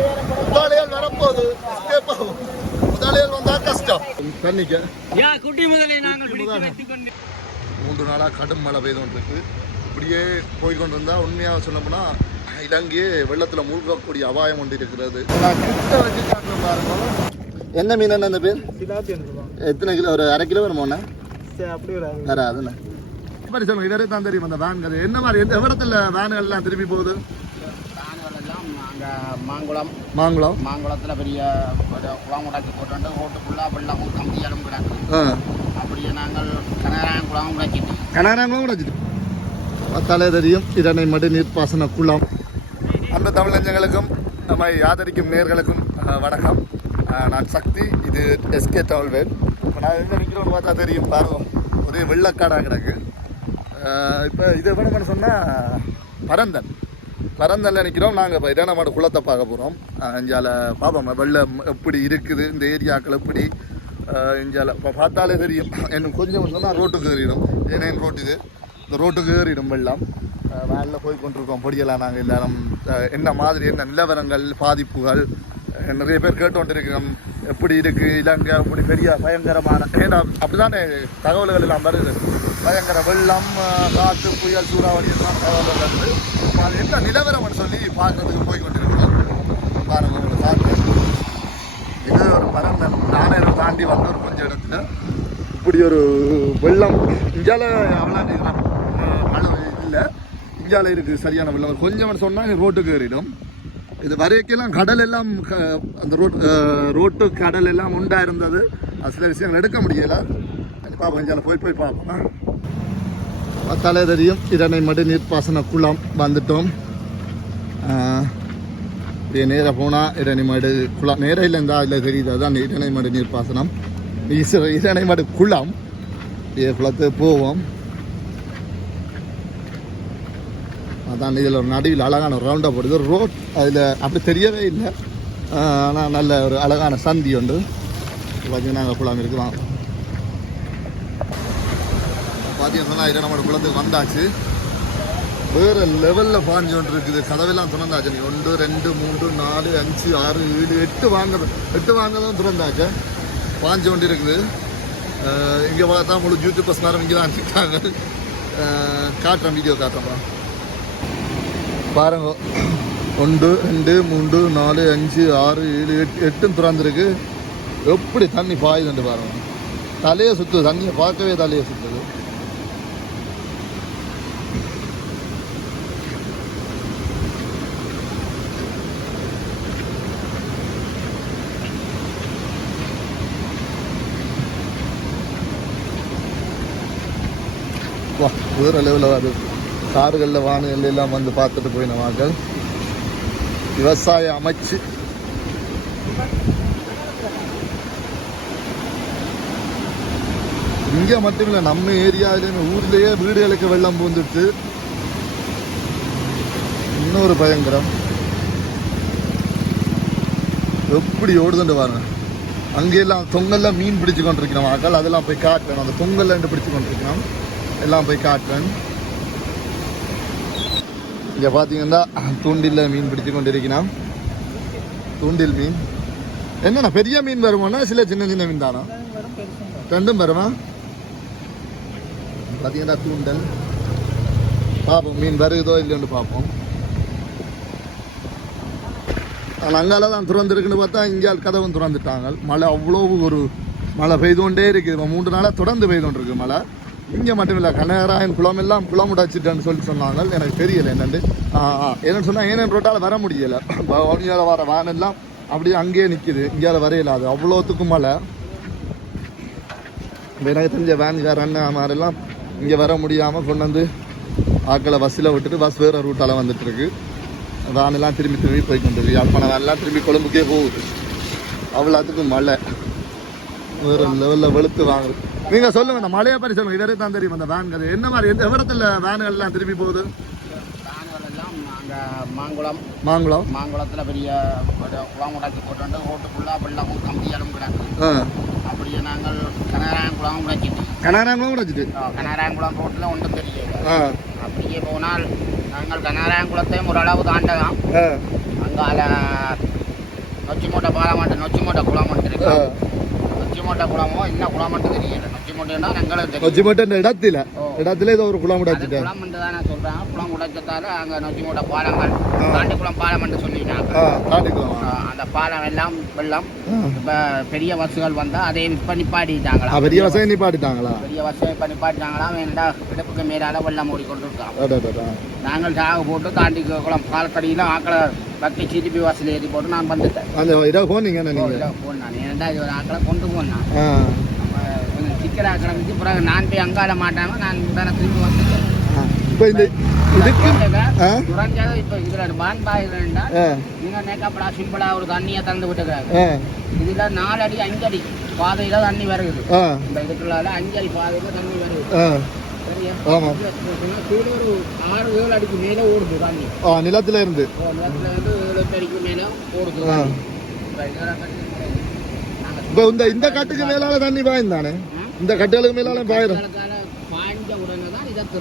முதலாளிகள் வரப்போகுது. escape ஆகும். வந்தா கஷ்டம். தண்ணிக்க. குட்டி முதலை நாங்கள் கொண்டு மூன்று நாளாக கடும் மழை பெய்து கொண்டிருக்கு. இப்படியே போய் கொண்டு இருந்தால் உண்மையாக சொன்னோம்னா இலங்கையே வெள்ளத்தில் மூழ்கக்கூடிய அபாயம் ஒன்று இருக்கிறது. என்ன மீன் என்ன அந்த பேர்? எத்தனை கிலோ ஒரு அரை கிலோ வருமாண்ணா வராதுண்ணா. சொல்லுங்க இதே தான் தெரியும் அந்த வேன் கதை என்ன மாதிரி எந்த இடத்துல வேன்கள் எல்லாம் திரும்பி போகுது? மாங்குளம். மாங்குளம். மாங்குளத்தில் பெரிய குளம் உடைச்சி போட்டு ரோட்டுக்குள்ளே வெள்ளமும் கம்பியாலும் கிடக்கு. அப்படியே நாங்கள் கனராயம் குளம் உடைச்சிட்டு. கனராங்களும் கூட வச்சுட்டு பார்த்தாலே தெரியும் இதனை மடு நீர்ப்பாசன குளம். அந்த தமிழஞ்சங்களுக்கும் நம்மை ஆதரிக்கும் நேர்களுக்கும் வணக்கம். நான் சக்தி இது எஸ்கே டவல்வேல் இப்போ நான் எங்கே நிற்கிறோன்னு பார்த்தா தெரியும் பாருங்க. ஒரே வெள்ளக்காடாக கிடக்கு. இப்போ இது என்ன சொன்னால் பரந்தன். பரந்தனில் நிற்கிறோம் நாங்கள் இப்போ இதான மாடு குளத்தை பார்க்க போகிறோம் இஞ்சால பார்ப்போம் வெள்ளம் எப்படி இருக்குது? இந்த ஏரியாக்கள் எப்படி? இஞ்சால இப்போ பார்த்தாலே தெரியும். எனக்கு கொஞ்சம் சொன்னால் ரோட்டுக்கு ஏறிடும். ஏன்னா ரோட்டு இது. இந்த ரோட்டுக்கு ஏறிடும் வெள்ளம். வேனில் போய் கொண்டிருக்கோம். பொடியெல்லாம் நாங்கள் எல்லாரும். என்ன மாதிரி என்ன நிலவரங்கள் பாதிப்புகள்? நிறைய பேர் கேட்டு எப்படி இருக்குது இலங்கை அப்படி பெரிய பயங்கரமான. ஏன்னா அப்படிதானே தகவல்கள் எல்லாம் வருது. பயங்கர வெள்ளம் காற்று புயல் சூறாவளி எல்லாம் தகவல்கள் அது என்ன நிலவரம்னு சொல்லி பார்க்கறதுக்கு போய் கொண்டிருக்கிறோம் பாருங்க ஒரு காற்று இது ஒரு பரந்த நாணயம் தாண்டி வந்த ஒரு கொஞ்சம் இடத்துல இப்படி ஒரு வெள்ளம். இஞ்சால அவ்வளோ மழை இல்லை. இந்தியாவில் இருக்குது சரியான வெள்ளம். கொஞ்சம் சொன்னால் ரோட்டுக்கு ஏறிடும். இது வரைக்கெல்லாம் கடல் எல்லாம் க- அந்த ரோட் ரோட்டு கடல் எல்லாம் உண்டா இருந்தது அது சில விஷயங்கள் எடுக்க முடியலை. பார்ப்போம் இந்தியாவில் போய் போய் பார்ப்போம் பார்த்தாலே தெரியும் இதனை மடு நீர்ப்பாசன குளம் வந்துட்டோம். இப்படியே நேராக போனால் இரணைமடு குளம் நேராக இல்லை இருந்தால் அதில் தெரியுது அதுதான் இரணைமடு நீர்ப்பாசனம். ஈஸ்வர இரணைமடு குளம். இப்படியே குளத்துக்கு போவோம். அதான் இதில் ஒரு நடுவில் அழகான ரவுண்டாக போடுது. ரோட் அதில் அப்படி தெரியவே இல்லை. ஆனால் நல்ல ஒரு அழகான சந்தி ஒன்று பார்த்தீங்கன்னா நாங்கள் குளம் இருக்கலாம். பார்த்தீங்கன்னா நம்மளோட குளத்துக்கு வந்தாச்சு. வேறு லெவலில் பாஞ்சு ஒன்று இருக்குது. கதவெல்லாம் திறந்தாச்சு. நீ ஒன்று ரெண்டு மூன்று நாலு அஞ்சு ஆறு ஏழு எட்டு வாங்குறது எட்டு வாங்கதும் திறந்தாச்சு. பாஞ்சு ஒன்று இருக்குது. இங்கே பார்த்தா முழு யூடியூபர்ஸ் நேரம் இங்கே தான் இருக்காங்க. காட்டுறேன் வீடியோ காட்டுறேன்ப்பா பாருங்க. ஒன்று ரெண்டு மூன்று நாலு அஞ்சு ஆறு ஏழு எட்டு எட்டும் திறந்துருக்கு. எப்படி தண்ணி பாயுதுண்டு பாருங்க. தலையை சுற்று தண்ணியை பார்க்கவே தலையை சுற்று வேறு லெவலில் அது கார்களில் வானிலை எல்லாம் வந்து பார்த்துட்டு போயின மக்கள் விவசாய அமைச்சு. இங்கே மட்டும் இல்லை நம்ம ஏரியாவிலேயுமே ஊர்லேயே வீடுகளுக்கு வெள்ளம் பூந்துட்டு இன்னொரு பயங்கரம். எப்படி ஓடுதுண்டு பாருங்க. அங்கெல்லாம் தொங்கல்லாம் மீன் பிடிச்சு கொண்டிருக்கிறோம் மக்கள் அதெல்லாம் போய் காட்டணும் அந்த தொங்கல்ல பிடிச்சு கொண்டிருக்கிறோம். எல்லாம் போய் காட்டுறேன். இங்கே பார்த்தீங்கன்னா தூண்டிலில் மீன் பிடிச்சு கொண்டிருக்கிறான். தூண்டில் மீன். என்னண்ணா பெரிய மீன் வருமானா சில சின்ன சின்ன மீன் தானா? ரெண்டும் வருமா? பார்த்தீங்கன்னா தூண்டல். பார்ப்போம் மீன் வருகுதோ இல்லைன்னு பார்ப்போம் ஆனால் அங்கால தான் திறந்துருக்குன்னு பார்த்தா இங்கே கதவும் திறந்துட்டாங்க. மழை அவ்வளோ ஒரு மழை பெய்து கொண்டே இருக்குது. மூன்று நாளாக தொடர்ந்து பெய்து கொண்டிருக்கு மழை. இங்கே மட்டும் இல்லை கனகராயன் குளம் எல்லாம் குளம் உடைச்சிட்டேன்னு சொல்லி சொன்னாங்க எனக்கு தெரியல என்னென்னு. ஆ என்னன்னு சொன்னால் ஏனன் ரோட்டால் வர முடியலை? இங்கே வர வேன் எல்லாம் அப்படியே அங்கேயே நிற்கிது இங்கேயால் வரையில அது அவ்வளோத்துக்கும் மழை எனக்கு தெரிஞ்ச வேற அண்ணன் மாதிரிலாம் இங்கே வர முடியாமல் கொண்டு வந்து ஆக்களை பஸ்ஸில் விட்டுட்டு பஸ் வேறு ரூட்டால் வந்துட்டுருக்கு. வேன் எல்லாம் திரும்பி திரும்பி போய் கொண்டு யாழ்ப்பாணம் வேன் திரும்பி கொழும்புக்கே போகுது. அவ்வளோத்துக்கும் மழை வேறு லெவலில் வெளுத்து வாங்குது நீங்கள் சொல்லுங்க இந்த மழையை பற்றி சொல்லுங்க. இதே தான் தெரியும் அந்த வேன் கதை. என்ன மாதிரி எந்த இடத்துல வேன்கள் எல்லாம் திரும்பி போகுது? மாங்குளம். மாங்குளம். மாங்குளத்தில் பெரிய குளம் உடைச்சி போட்டு ரோட்டுக்குள்ளே வெள்ளமும் கம்பியாலும் கிடக்கு அப்படியே நாங்கள் கனராயம் குளம் உடைச்சிட்டு. கனராங்களும் கூட வச்சுட்டு கனராயங்குளம் ரோட்டில் ஒன்றும் தெரியல அப்படியே போனால் நாங்கள் கனராயங்குளத்தையும் ஓரளவு தாண்டலாம். அங்கால பாலமாட்டு நொச்சி மூட்டை குளம் இருக்கு. ஆ. நொச்சி மூட்டை குளமோ என்ன குளம்னு தெரியல நொச்சி மூட்டைன்னா எங்களுக்கு தெரியும் நொச்சி மட்டும் இடத்துல. இடத்துல ஏதோ ஒரு குளம் அது விடாச்சிட்டேன் குளம் தான் சொல்றாங்க குளம் உடைச்சதால அங்க நொச்சி மூட்டை பாலங்கள். தாண்டி குளம் பாலம் சொல்லிட்டாங்க அந்த பாலம் எல்லாம் வெள்ளம். இப்ப பெரிய பஸ்ஸுகள் வந்தா அதை இப்ப நிப்பாட்டிட்டாங்களா பெரிய வசதி நிப்பாட்டிட்டாங்களா பெரிய பஸ்ஸை இப்ப நிப்பாட்டிட்டாங்களா வேண்டா இடுப்புக்கு மேலால வெள்ளம் மூடிக்கொண்டு இருக்காங்க. நாங்கள் சாக போட்டு தாண்டி குளம் பாலக்கடியில ஆக்களை பக்தி சிடிபி பஸ்ஸில் ஏறி போட்டு நான் வந்துட்டேன் அந்த இரவு போனீங்க நீங்க போனான் ஏன்டா இது ஒரு ஆக்களை கொண்டு போனான் கொஞ்சம் சிக்கலாக கிடந்துச்சு பிறகு நான் போய் அங்கால மாட்டாம நான் தானே திரும்பி வந்துட்டேன். இப்போ இந்த இதுக்கு குறைஞ்சது இப்போ இதில் பான் பாயிருந்தா நீங்கள் மேக்கப்டா சிம்பிளாக ஒரு தண்ணியை திறந்து விட்டுக்கிறாங்க இதுல நாலு அடி அஞ்சு அடி பாதையில தண்ணி வருது ஆ இந்த இதுக்குள்ளால அஞ்சு அடி பாதையில தண்ணி வருது நிலத்துல இருந்து. இப்ப இந்த இந்த கட்டுக்கு மேலால தண்ணி பாயும் தானே? இந்த கட்டுகளுக்கு மேலால பாயிரும்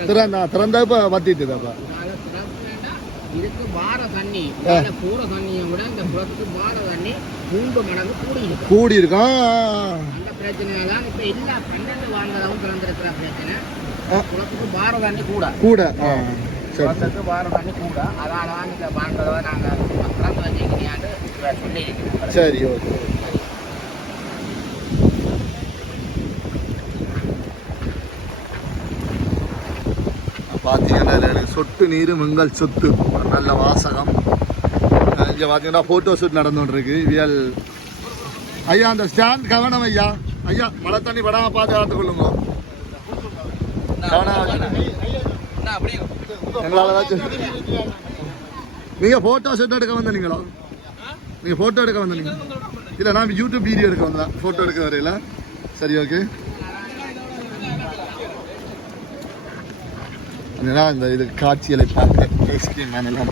திறந்து திறந்தா இப்போ வத்திட்டு அப்ப. அதை திறந்தா இதுக்கு வார தண்ணி போற தண்ணியை விட இந்த குளத்துக்கு வார தண்ணி மூன்று மடங்கு கூடி கூடி இருக்கும் அந்த பிரச்சனை தான் இப்ப எல்லா பன்னெண்டு வாங்கதாவும் திறந்திருக்கிற பிரச்சனை. குளத்துக்கு வார தண்ணி கூட. கூட குளத்துக்கு வார தண்ணி கூட. அதனால தான் இந்த வாங்குறத நாங்க சும்மா திறந்து வச்சுக்கிறியாண்டு சொல்லி இருக்கிறோம் சரி ஓகே. பார்த்தீங்கன்னா சொட்டு நீர் மங்கள் சொத்து. நல்ல வாசகம். இங்க பார்த்தீங்கன்னா ஃபோட்டோ ஷூட் நடந்துகிட்டு இவியல் ஐயா அந்த ஸ்டாண்ட் கவனம் ஐயா. ஐயா மழை தண்ணி படாம பாதுகாத்து கொள்ளுங்க எங்களால் ஏதாச்சும் நீங்கள் ஃபோட்டோ ஷூட் எடுக்க வந்தீங்களா நீங்கள்? ஃபோட்டோ எடுக்க வந்தீங்க இல்லை நான் யூடியூப் வீடியோ எடுக்க வந்தேன் ஃபோட்டோ எடுக்க வரையில? சரி ஓகே ஏன்னா இந்த இது காட்சிகளை பார்க்க டேஸ்டி மேனெல்லாம்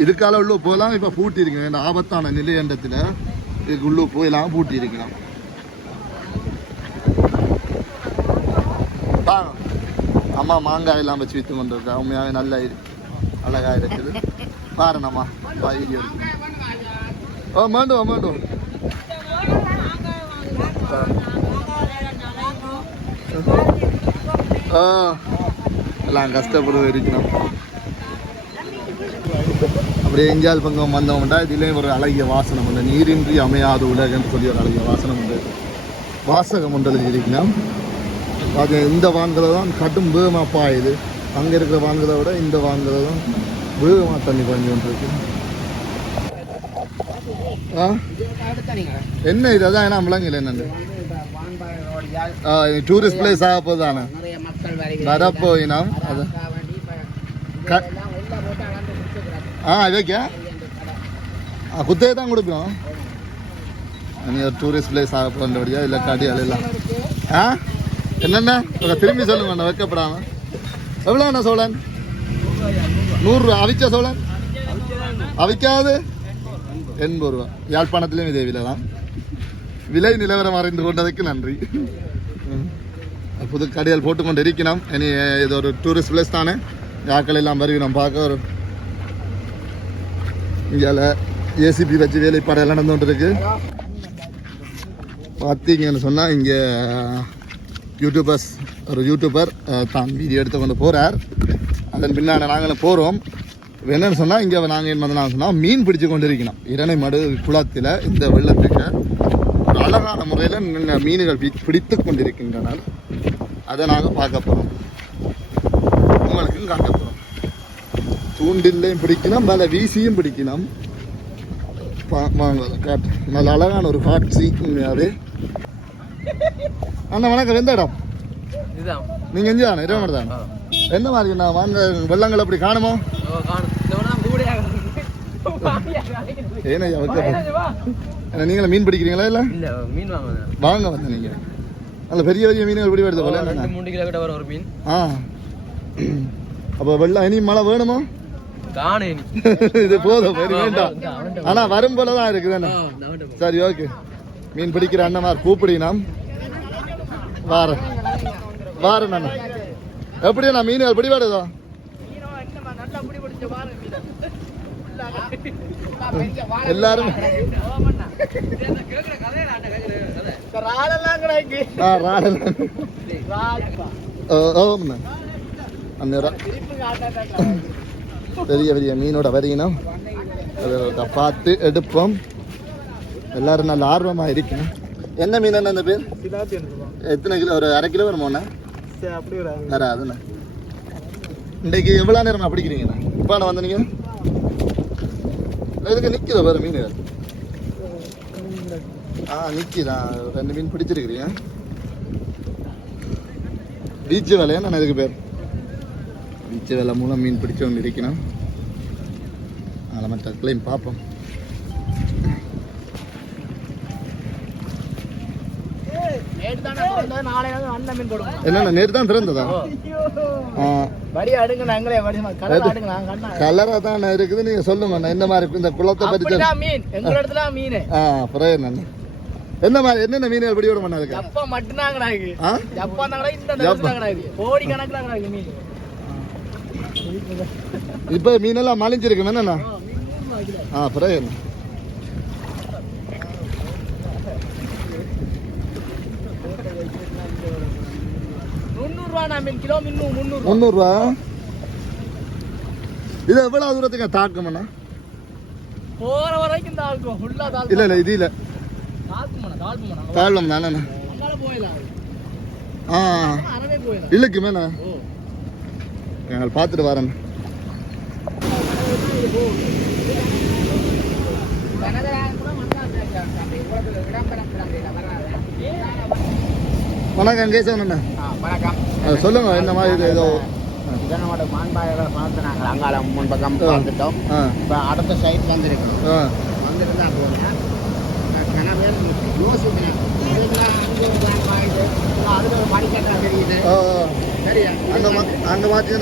இதுக்கால உள்ள போகலாம் இப்போ பூட்டி இருக்குங்க இந்த ஆபத்தான நிலையண்டத்தில் இதுக்கு உள்ள போயெல்லாம் பூட்டி இருக்கலாம் வாங்க அம்மா மாங்காய் எல்லாம் வச்சு விற்று கொண்டு இருக்கா உண்மையாகவே நல்ல அழகா இருக்குது. பாருங்கம்மா வீடியோ இருக்கு ஓ மீண்டும் மீண்டும். ஆ எல்லாம் கஷ்டப்படுறது இருக்கணும் அப்படியே எஞ்சால் பங்கம் வந்தவன்டா இதுலேயும் ஒரு அழகிய வாசனம் உண்டு. நீரின்றி அமையாத உலகம் சொல்லி ஒரு அழகிய வாசனம் உண்டு. வாசகம் ஒன்றில் இருக்கணும் அது இந்த வான்களை தான் கடும் வேகமாக பாயுது. அங்கே இருக்கிற வான்களை விட இந்த வான்களை தான் வேகமாக தண்ணி பாஞ்சு கொண்டிருக்கு. ஆ? என்ன இது? அதான் என்ன விளங்கல என்னண்டு டூரிஸ்ட் பிளேஸ் ஆக போதானே நிறைய மக்கள் அது. க- ஆ இதுக்கே? குத்தையை தான் கொடுக்குறோம் நீங்கள் டூரிஸ்ட் பிளேஸ் ஆக போன்றபடியா இல்லை கடி அலையலாம் ஆ? என்னென்ன? கொஞ்சம் திரும்பி சொல்லுங்க அண்ணா வைக்கப்படாம. எவ்வளோ அண்ணா சோழன்? நூறுரூவா அவிச்ச சோழன்? அவிக்காது? எண்பது ரூபா. யாழ்ப்பாணத்திலையும் இதே விலை தான் விலை நிலவரம் அறிந்து கொண்டதுக்கு நன்றி. புது கடையால் போட்டுக்கொண்டு இருக்கணும் இனி இது ஒரு டூரிஸ்ட் பிளேஸ் தானே? யாக்கள் எல்லாம் வருகிறோம் பார்க்க ஒரு இங்கால ஏசிபி வச்சு வேலைப்பாடு எல்லாம் நடந்துகிட்டு இருக்கு பார்த்தீங்கன்னு சொன்னால் இங்கே யூடியூபர்ஸ் ஒரு யூடியூபர் தான் வீடியோ எடுத்து கொண்டு போகிறார் அதன் பின்னாடி நாங்களும் போகிறோம் என்னன்னு சொன்னால் இங்கே நாங்கள் என்ன பண்ணலாம் சொன்னால் மீன் பிடிச்சு கொண்டு இருக்கணும் இரணை மடு குளத்தில் இந்த வெள்ளத்துக்கு ஒரு அழகான முறையில் மீன்கள் பி- பிடித்து கொண்டிருக்கின்றனர் அதை நாங்கள் பார்க்க போகிறோம் உங்களுக்கும் காட்ட போகிறோம் தூண்டில்லையும் பிடிக்கணும் மேலே வீசியும் பிடிக்கணும். பா- வாங்க காட்டு. நல்ல அழகான ஒரு காட்சி உண்மையாவே அண்ணா வணக்கம். எந்த இடம்? இதுதான். நீங்க எங்க தானே இரவு தான் என்ன மாதிரி நான் வாங்க வெள்ளங்கள் அப்படி காணுமோ? ஏன்னா ஏன்னா நீங்களும் மீன் பிடிக்கிறீங்களா இல்ல? மீன் வாங்க வந்து நீங்க. நல்ல பெரிய பெரிய மீன்கள் பிடி வருது போல? மூணு கிலோ கிட்ட வர ஒரு மீன். ஆ. அப்போ வெள்ளம் இனி மழை வேணுமா? இது போதும் வேறு வேண்டாம். ஆனா வரும் போல தான் இருக்குது சரி ஓகே. மீன் பிடிக்கிற அண்ணமார் கூப்பிடினாம் வாரேன் வாரேன் நான். எப்படி நான் மீன் பிடி ஏதோ எல்லாரும். ஆ ஓ பெரிய பெரிய மீனோட வரியினம். அதை பார்த்து எடுப்போம். எல்லாரும் நல்ல ஆர்வமாக இருக்கணும். என்ன மீன் அந்த பேர்? எத்தனை கிலோ ஒரு அரை கிலோ வருமோண்ணா அப்படி வராது வராதுண்ணா இன்றைக்கு எவ்வளோ நேரமா பிடிக்கிறீங்கண்ணா? இப்போ நான் வந்தீங்க? இதுக்கு நிற்கிற பாரு மீன்? ஆ நிற்கிதா ரெண்டு மீன் பிடிச்சிருக்கிறீங்க. பீச்சு வேலையா நான் இதுக்கு பேர்? பீச்சு வேலை மூலம் மீன் பிடிச்சவங்க இருக்கணும் அதில் மற்ற கிளைம் பார்ப்போம் நேற்று தானே பிறந்தது, நாளையாவது நல்ல மீன் கொடுங்க. என்னண்ணா நேற்று தான் நாங்க கண்ணா. கலராக தான் இருக்குது நீங்கள் சொல்லுங்கண்ணா. என்ன மாதிரி இந்த குளத்தை அப்படிதான் மீன். ஆ அப்புறம் என்ன என்ன மாதிரி என்னென்ன மீன் விட மாட்டா இருக்கா கிடாக்கு இந்த இடத்துல கிடாக்கு கோடி கணக்குல மீன். இப்போ மலிஞ்சிருக்கு என்னண்ணா ஆ அப்புறம் என்ன முந்நூறு ரூபா நான் மீன் கிலோ மீன் முந்நூறு ரூபா முந்நூறுரூவா இது எவ்வளோ தூரத்துக்கு தாக்குமண்ணா போற வரைக்கும் தாழ்க்கும் ஃபுல்லா தாழ்க்கும் இல்லை இல்லை இது இல்லை. அங்கால போயிடலாம் ஆ. இல்லைக்குமேண்ணா ஓ. எங்களை பார்த்துட்டு வரேன். விளம்பரம் வணக்கம் கேசவண்ணா வணக்கம். சொல்லுங்க என்ன மாதிரி ஏதோ? இதனோட மாண்பாயரை பார்த்து நாங்கள் அங்கால முன்பக்கம் ஆ. பார்த்துட்டோம். இப்போ அடுத்த சைட் வந்திருக்கோம் வந்திருந்தா போனேன் கனவே யோசிக்கிறேன். மாயுது அதுக்கு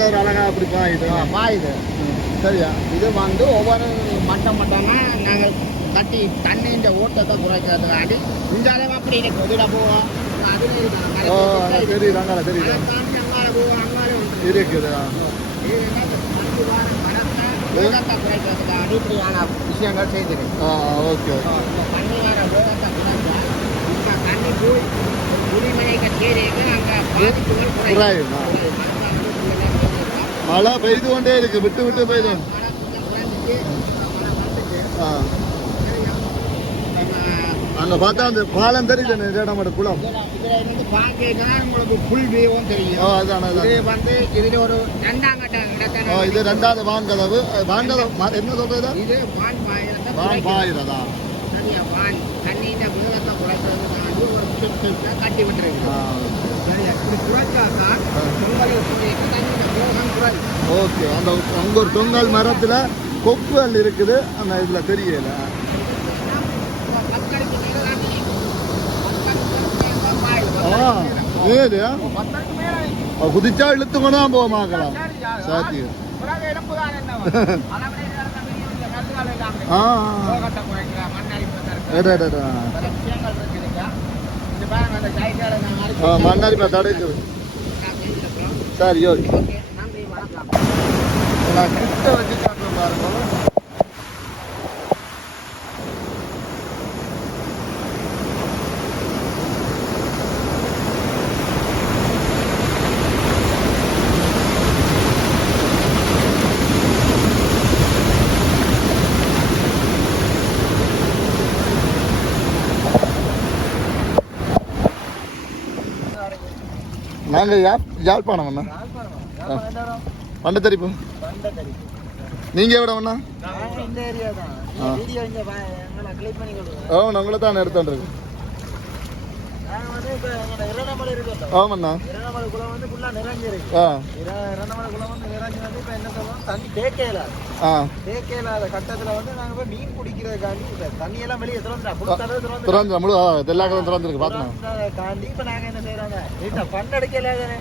ஒரு அழகா அப்படி பாயுது? பாயுது. சரியா? இது வந்து ஒவ்வொரு மட்டம் மட்டம்னா நாங்கள் கட்டி தண்ணியின் ஓட்டத்தை குறைக்கிறதுக்காண்டி இந்த அளவு அப்படி இருக்கு. இதில் போவோம். தெரியுது அங்கால தெரியுது இருக்குது ஆ. என்ன விஷயங்கள் ஆ ஓகே மழை பெய்து கொண்டே இருக்கு விட்டு விட்டு பெய்து ஆ அங்கே பார்த்தா அந்த பாலம் தெரியுது இந்த இடமோட குளம். உங்களுக்கு புல் வியூவும் தெரியும். அதான் இது வந்து இதுல ஒரு ரெண்டாம் கட்ட இடத்தை இது ரெண்டாவது வான்கதவு. வான்கதவு என்ன சொல்றது இது? வான் பாயிரத்தை வான். பாயுறதா சரியா வான் தண்ணியின் விகிதத்தை குறைக்கிறதுக்காக ஒரு சிஸ்டத்தை கட்டி விட்டுருக்கு சரியா இது குறைச்சாதான் உங்களுக்கு ஓகே அந்த அங்கே ஒரு தொங்கல் மரத்தில் கொக்குகள் இருக்குது. அந்த இதில் தெரியல. பாருங்க, அந்த சைக்கிளை நாங்க அரிச்சு ஆ மண்ணாரிப்பா தடுக்குது. சரி ஓகே. நான் கிட்ட வச்சு காட்டுறேன் பாருங்க நாங்கள் யா யாழ்ப்பாணம் அண்ணா. ஆ. பண்டத்தரிப்பு நீங்கள் எവിടെ அண்ணா? நாங்க இந்த ஏரியா தான். ஆ. ஆமாண்ணா இரணமலை குளம் வந்து ஆ நிறைஞ்சிருக்கு. ஆ இர- இரணமலை குளம் வந்து நிறைஞ்சு வந்து இப்ப என்ன சொல்றோம், தண்ணி தேக்க இயலாது. ஆ தேக்க இயலாத கட்டத்துல வந்து நாங்க போய் மீன் பிடிக்கிறதுக்காண்டி இப்ப தண்ணியெல்லாம் வெளியே திறந்துட்டா, full தடவை திறந்துட்டா. திறந்து ஆ, எல்லா கதவும் திறந்துருக்கு திறந்ததை தாண்டி இப்ப நாங்க என்ன செய்யறோங்க, வீட்டை இயலாதானே.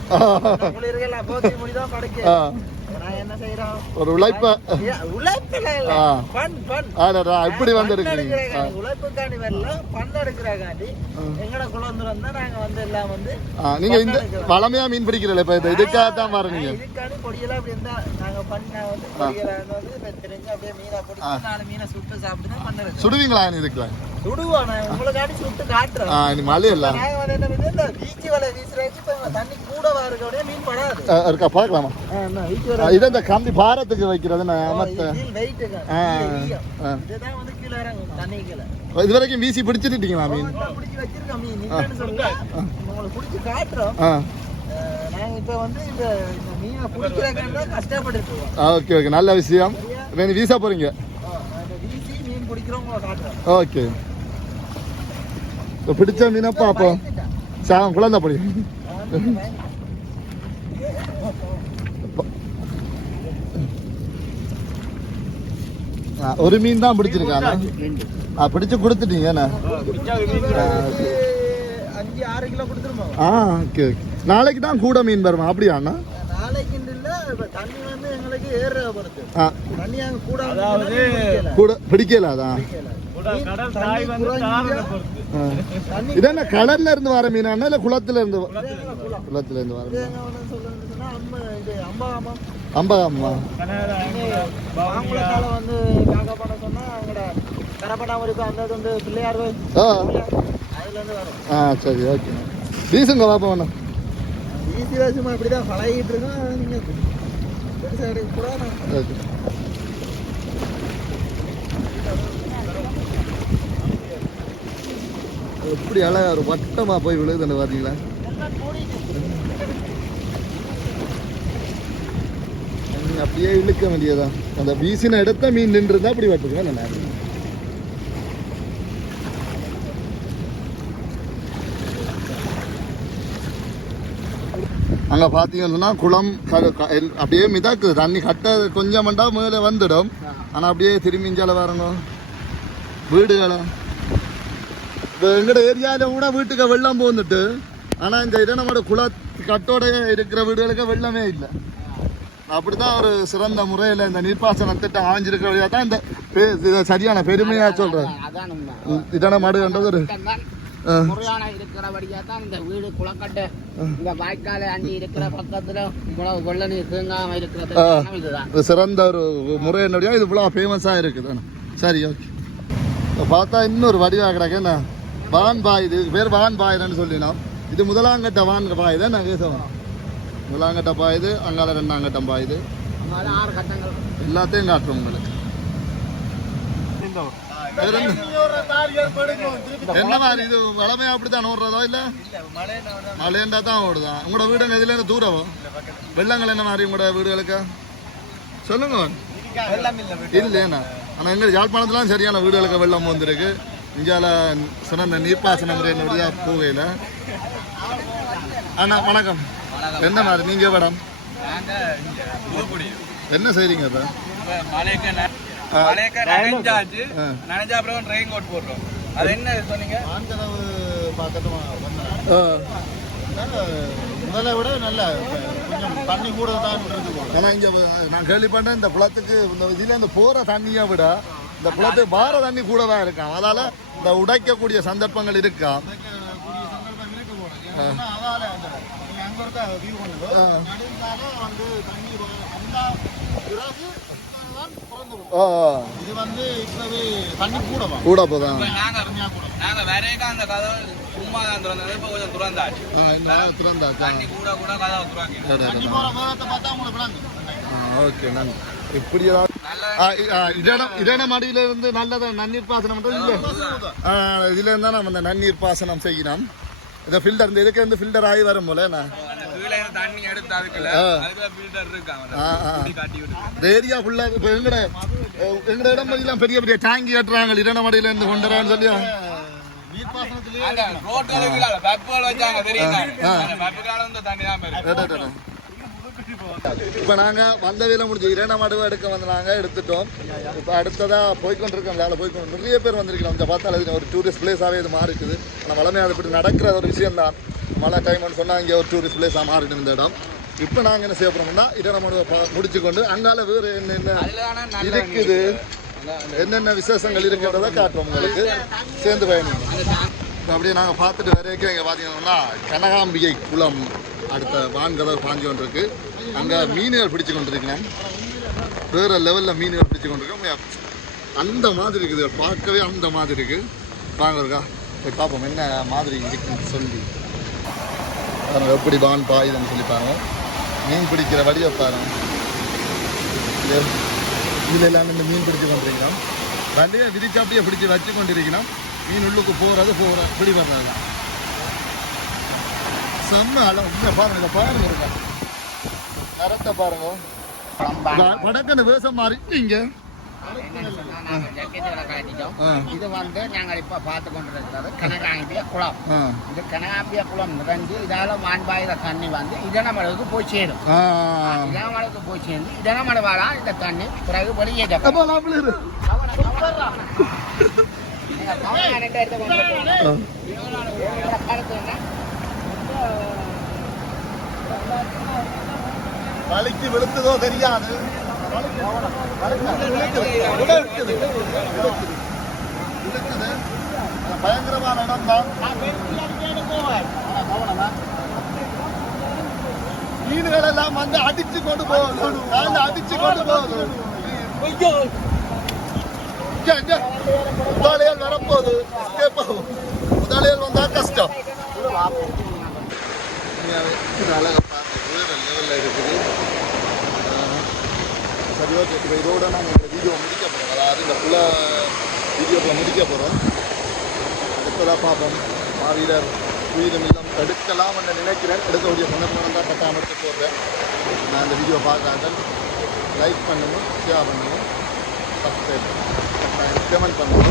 குளிர்ல போத்தி முடிதான் படுக்க. ஒரு உழைப்ப. இப்படி வந்துருக்கீங்க எடுக்கிறதுக்காண்டி, உழைப்புக்காண்டி வரல, fun எடுக்கிறதுக்காண்டி எங்கட நாங்க வந்து எல்லாம் வந்து நீங்க இந்த வளமையா மீன் பிடிக்கிறல இப்ப இது இதுக்காக தான் இதுக்காண்டி அப்படி இருந்தா நாங்க பண்ண வந்து தெரிஞ்சு அப்படியே மீனை பிடிச்சி. நாலு மீனை சுட்டு சாப்பிட்டு தான் பண்ணுறது சுடுவீங்களா இதுக்குலாம் சுடுவோம். நான் உங்களுக்காண்டி சுட்டு காட்டுறேன். மழை இல்லை. நாங்க வந்து என்ன பண்ணுவோம், இந்த வலை இப்ப தண்ணி கூட வரக்கூடிய மீன் படாது. இருக்கா பார்க்கலாமா? வலை இது இந்த கம்பி பாரத்துக்கு வைக்கிறது இது வரைக்கும் வீசி பிடிச்சிட்டீங்களா மீன்? Okay okay. நல்ல விஷயம். நீ வீசா போறீங்க. ஓகே. பிடிச்ச மீனை பார்ப்போம் சாம் குழந்தை பொடி ஆ, ஒரு மீன் தான் பிடிச்சிருக்காங்க. ஆ பிடிச்சு கொடுத்துட்டீங்க ஆ ஓகே ஓகே. நாளைக்கு தான் கூட மீன் வருமா? அப்படியா அண்ணா? நாளைக்கு இல்ல இப்ப தண்ணி வந்து எங்களுக்கு ஏற பொறுத்து. ஆ. தண்ணி அங்க கூட பிடிக்கல. அதான் கடல் தாய் வந்து ஆ. இது என்ன கடல்ல இருந்து வர மீனா? இல்ல குளத்துல இருந்து வ- குளத்துல இருந்து வர மீனா. சொன்னா வந்து காக்கா பண்ண சொன்னா அவங்களோட கரப்படாம அந்த இது வந்து பிள்ளையார் ஆ. வரும் ஆ சரி ஓகே வீசுங்க பாப்போம் அண்ணா. ஈஸி வேஷமா இப்படிதான் பழகிட்டு இருக்கோம் எடுக்க கூட ஓகே எப்படி அழகா ஒரு வட்டமா போய் விழுகுதுன்னு பாத்தீங்களா? அப்படியே இழுக்க வேண்டியதான் அந்த வீசின இடத்த மீன் நின்றுதான் அப்படி வட்டுருக்கேன் நல்லா அங்க பாத்தீங்கன்னா குளம் எல்- அப்படியே மிதாக்குது. தண்ணி கட்ட கொஞ்சம் மண்டா மேலே வந்துடும். ஆனா அப்படியே திரும்பி இஞ்சால வரங்க வீடுகளும் இப்போ எங்கட ஏரியாவில் கூட வீட்டுக்கு வெள்ளம் போந்துட்டு ஆனா இந்த இடம் நம்மளோட குள கட்டோட இருக்கிற வீடுகளுக்கு வெள்ளமே இல்லை. அப்படிதான் ஒரு சிறந்த முறையில் இந்த நீர்ப்பாசன திட்டம் அமைஞ்சிருக்கிற வழியா தான் இந்த சரியான பெருமையா சொல்றேன் அதான் உண்மை. ம், இதான மாடுன்றது ஒரு தான் முறையான இருக்கிறபடியா தான் இந்த வீடு குளக்கட்டை இந்த வாய்க்கால அண்டி இருக்கிற பக்கத்துல இவ்வளவு வெள்ள நீர் தேங்காம இருக்கிறது. இதுதான். சிறந்த ஒரு முறை என்னடியா இது இவ்வளோ ஃபேமஸாக இருக்குது. சரி ஓகே பார்த்தா இன்னொரு வடிவாக கிடக்கு. என்ன? வான் பாய் இது பேர் வான் பாய்னு சொல்லினோம். இது முதலாங்கட்ட வான் பாய் தான் நான் பேசுவேன் முதலாங்கட்ட பாய் இது அங்கால ரெண்டாங்கட்டம் பாய் இது அதனால ஆறு கட்டங்கள். எல்லாத்தையும் காட்டுறோம் உங்களுக்கு. என்ன? மாதிரி? இது வளமையா அப்படித்தான் ஓடுறதோ இல்ல? மழையண்டா தான் ஓடுதா? உங்களோட வீடு எதுல இருந்து தூரவோ? வெள்ளங்கள் என்ன மாதிரி உங்களோட வீடுகளுக்கு? சொல்லுங்க. இல்லைண்ணா ஆனால் எங்கள் யாழ்ப்பாணத்துலாம் சரியான வீடுகளுக்கு வெள்ளம் வந்திருக்கு. இந்தியால சிறந்த நீர்ப்பாசன முறை என்னுடைய போகையில். அண்ணா வணக்கம். என்ன மாதிரி? நீங்க மேடம் என்ன செய்றீங்க இப்போ? ஆ. நனைஞ்சாச்சு. ஆ. நனைஞ்சா அப்புறம் ரெயின் கோட் போடுறோம். அது என்ன சொன்னீங்க? ஆண்கதவு பார்க்கட்டுமா. முதல்ல விட நல்ல கொஞ்சம் தண்ணி கூட தான் இங்க நான் கேள்விப்பட்டேன் இந்த குளத்துக்கு இந்த இதுல இந்த போற தண்ணியை விட இந்த குளத்துக்கு வார தண்ணி கூட தான் இருக்காம் அதால இந்த உடைக்கக்கூடிய சந்தர்ப்பங்கள் இருக்கா? அதால தண்ணி பிறகு இது வந்து இப்பவே தண்ணி கூட கூட போதான் நாங்க வரைக்கும் அந்த கதவு சும்மா தான் திறந்தது. இப்போ கொஞ்சம் திறந்தாச்சு. திறந்தாச்சா? தண்ணி கூட கூட கதவு திறங்க தண்ணி போற பார்த்தா உங்களுக்கு ஓகே நன்றி. இப்படி நல்லதா நன்னீர் பாசனம் மட்டும் இல்லை? ஆ, இதுல இருந்தா நம்ம நன்னீர் பாசனம் செய்யணும். இந்த ஃபில்டர் இந்த இதுக்கு வந்து ஃபில்டர் ஆகி வரும் போல என்ன? தண்ணி எடுத்து அதுக்குள்ள ஃபில்டர் ஏரியா ஃபுல்லா இப்போ எங்கட எங்கட இடம் எல்லாம் பெரிய பெரிய டேங்கி கட்டுறாங்க இடனமடியில இருந்து கொண்டு வரான்னு சொல்லி வந்து இப்போ நாங்கள் வந்த வேலை முடிஞ்சு இரண்டா மடுவை எடுக்க வந்தாங்க எடுத்துட்டோம். இப்போ அடுத்ததாக போய்க்கொண்டிருக்கோம் வேலை போய்க்கொண்டு. நிறைய பேர் வந்திருக்கிறோம். இந்த பார்த்தால இது ஒரு டூரிஸ்ட் பிளேஸாகவே இது மாறி இருக்குது ஆனால் வளமையாக அது இப்படி நடக்கிற ஒரு விஷயம் தான் மழை டைம்னு சொன்னால் இங்கே ஒரு டூரிஸ்ட் பிளேஸாக மாறிட்டு இந்த இடம். இப்போ நாங்கள் என்ன செய்ய போகிறோம்னா இரண்டா மடுவை பா முடிச்சு கொண்டு அங்கால வேறு என்னென்ன இருக்குது? என்னென்ன விசேஷங்கள் இருக்கிறத காட்டுறோம் உங்களுக்கு. சேர்ந்து இப்போ அப்படியே நாங்கள் பார்த்துட்டு வரைக்கும் இங்கே பார்த்தீங்கன்னா கனகாம்பிகை குளம் அடுத்த வான்கதவு பாஞ்சு கொண்டு இருக்கு அங்கே மீன்கள் பிடிச்சு கொண்டிருக்கிறேன். வேற லெவலில் மீன்கள் பிடிச்சு கொண்டிருக்கோம். அந்த மாதிரி இருக்குது. பார்க்கவே அந்த மாதிரி இருக்கு வாங்க இருக்கா போய் பார்ப்போம். என்ன மாதிரி இருக்குன்னு சொல்லி. பாருங்க எப்படி பான் பாயுதுன்னு சொல்லி பாருங்க. மீன் பிடிக்கிற வழியை பாருங்க. இது- இதுல எல்லாம் இந்த மீன் பிடிச்சு கொண்டிருக்கிறோம். வண்டியை விரிச்சு அப்படியே பிடிச்சு வச்சு கொண்டிருக்கிறோம். மீன் உள்ளுக்கு போறது போற பிடி பண்ணுறது செம்ம அளவு இங்க பாருங்க இதை பாருங்க இருக்கா கரெக்டாக பாருங்க. குழம்பா வடக்கன்னு வேஷம் மாறி இங்க. இது வந்து நாங்கள் இப்ப பார்த்து கொண்டிருக்கிறது. கனகாம்பிய குளம். இந்த கனகாம்பிய குளம். நிறைஞ்சு இதால மாண்பாயிர தண்ணி வந்து இதனமளவுக்கு போய் சேரும். ஆ. இதனமளவுக்கு போய் சேர்ந்து இந்த தண்ணி பிறகு என்ன? வலிக்கு விழுந்ததோ தெரியாது. பயங்கரமான இடம் தான் மீன்கள் எல்லாம் வந்து அடிச்சு கொண்டு போகுது வந்து அடிச்சு கொண்டு போகுது இங்க, வரப்போகுது. escape வந்தா கஷ்டம் அழகா வேற இருக்குது சரி ஓகே இப்போ இதோட நாங்கள் இந்த வீடியோ முடிக்க போகிறோம் அதாவது இந்த ஃபுல்லாக வீடியோவில் முடிக்க போகிறோம் அடுத்ததாக பார்ப்போம். மாவீரர் உயிரினம் தடுக்கலாம் என்று நினைக்கிறேன். எடுக்கக்கூடிய சந்தர்ப்பம் தான் பத்தாம் எடுத்து போடுறேன். நான் இந்த வீடியோ பார்க்காங்க லைக் பண்ணணும் ஷேர் பண்ணணும் சப்ஸ்கிரைப் கமெண்ட் பண்ணுங்க.